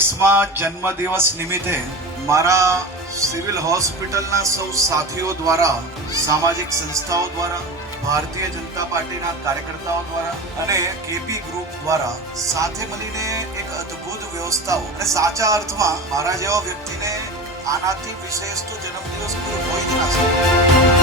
40મા જન્મદિવસ નિમિત્તે મારા સિવિલ હોસ્પિટલના સૌ સાથીઓ દ્વારા, સામાજિક સંસ્થાઓ દ્વારા, ભારતીય જનતા પાર્ટીના કાર્યકર્તાઓ દ્વારા અને કેપી ગ્રુપ દ્વારા સાથે મળીને એક અદ્ભુત વ્યવસ્થાઓ અને સાચા અર્થમાં મારા જેવા વ્યક્તિને આનાથી વિશેષ તો જન્મદિવસ કોઈ હોય જ ના શકે।